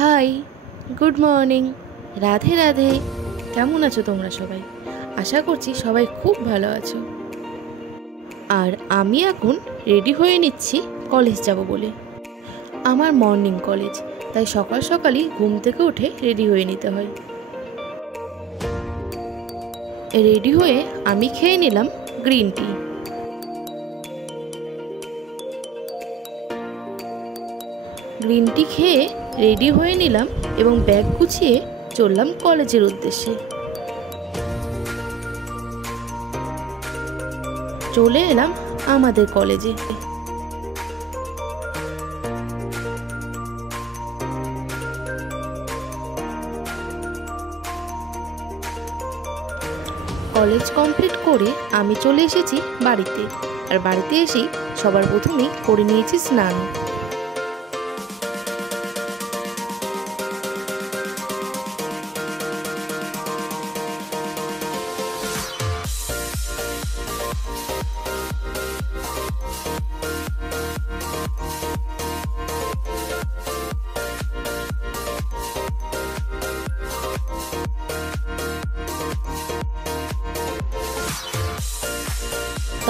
High, good morning, Radhe Radhe. কেমন আছো তোমরা সবাই? আশা করছি সবাই খুব ভালো আছো। আর আমি এখন রেডি হয়ে নিচ্ছি কলেজ যাব বলে। আমার মর্নিং কলেজ, তাই সকাল সকালই ঘুম থেকে উঠে রেডি হয়ে নিতে হয়। রেডি হয়ে আমি খেয়ে নিলাম গ্রিন টি। গ্রিন টি খেয়ে রেডি হয়ে নিলাম এবং ব্যাগ গুছিয়ে চললাম কলেজের উদ্দেশ্যে। চলে এলাম আমাদের কলেজে। কলেজ কমপ্লিট করে আমি চলে এসেছি বাড়িতে। আর বাড়িতে এসেই সবার প্রথমেই করে নিয়েছি স্নান।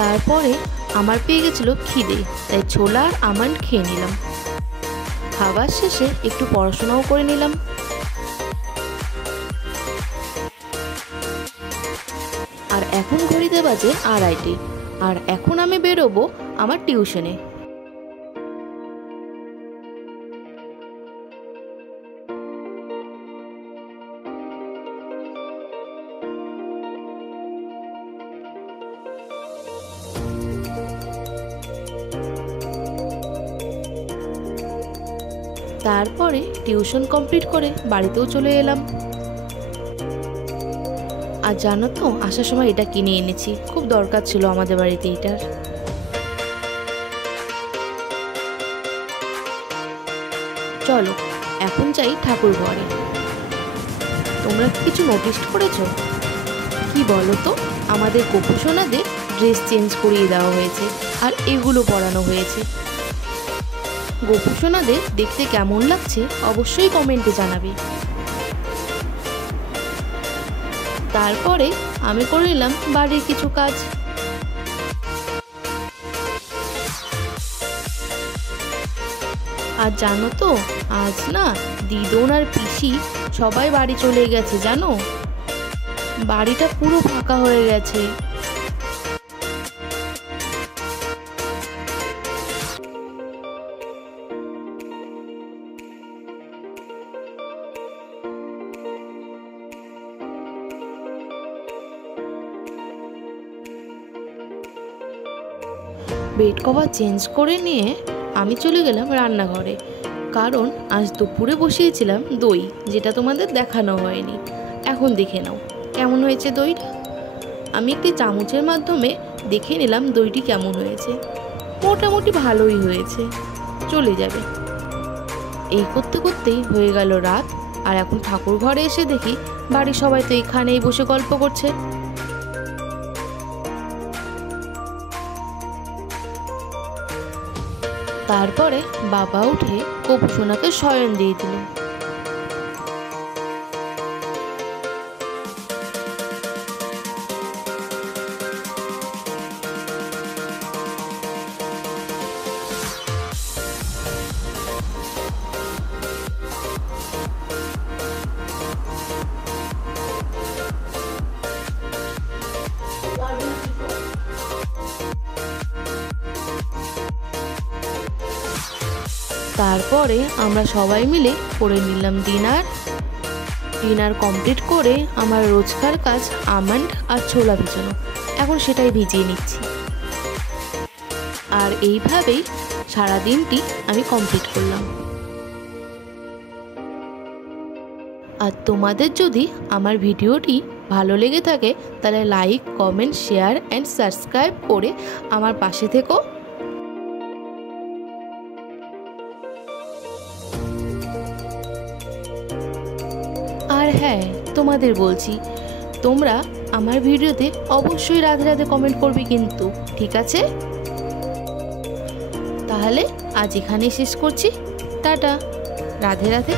তারপরে আমার পেয়ে গেছিলো খিদে, তাই ছোলা আর আমন্ড খেয়ে নিলাম। খাবার শেষে একটু পড়াশোনাও করে নিলাম। আর এখন ঘড়িতে বাজে 2:30, আর এখন আমি বেরোবো আমার টিউশনে। তারপরে টিউশন কমপ্লিট করে বাড়িতেও চলে এলাম। আর জানো তো, আসার সময় এটা কিনে এনেছি, খুব দরকার ছিল আমাদের বাড়িতে এটার। চলো এখন যাই ঠাকুর ঘরে। তোমরা কিছু নোটিস করেছো? কি বলো তো, আমাদের গোপু সোনাদের ড্রেস চেঞ্জ করিয়ে দেওয়া হয়েছে আর এগুলো পরানো হয়েছে। গোপু সোনাদের দেখতে কেমন লাগছে অবশ্যই কমেন্টে জানাবে। তারপরে আমি করে নিলাম বাড়ির কিছু কাজ। আর জানো তো, আজ না দিদন আর পিসি সবাই বাড়ি চলে গেছে জানো। বাড়িটা পুরো ফাঁকা হয়ে গেছে। বেড কভার চেঞ্জ করে নিয়ে আমি চলে গেলাম রান্নাঘরে, কারণ আজ দুপুরে বসিয়েছিলাম দই, যেটা তোমাদের দেখানো হয়নি। এখন দেখে নাও কেমন হয়েছে দইটা। আমি একটি চামচের মাধ্যমে দেখে নিলাম দইটি কেমন হয়েছে। মোটামুটি ভালোই হয়েছে, চলে যাবে। এই করতে করতেই হয়ে গেল রাত। আর এখন ঠাকুর ঘরে এসে দেখি বাড়ির সবাই তো এখানেই বসে গল্প করছে। তারপরে বাবা উঠে গোপু সোনাকে শয়ন দিয়ে দিল। তারপরে আমরা সবাই মিলে করে নিলাম ডিনার কমপ্লিট করে আমার রোজকার কাজ আমন্ড আর ছোলা ভিজানো, এখন সেটাই ভিজিয়ে নিচ্ছি। আর এইভাবেই সারা দিনটি আমি কমপ্লিট করলাম। আর তোমাদের যদি আমার ভিডিওটি ভালো লেগে থাকে তাহলে like, comment, share and subscribe করে আমার পাশে থেকো। আর হ্যাঁ, তোমাদের বলছি, তোমরা আমার ভিডিওতে অবশ্যই রাধে রাধে কমেন্ট করবে কিন্তু, ঠিক আছে? তাহলে আজ এখানেই শেষ করছি। টাটা, রাধে রাধে।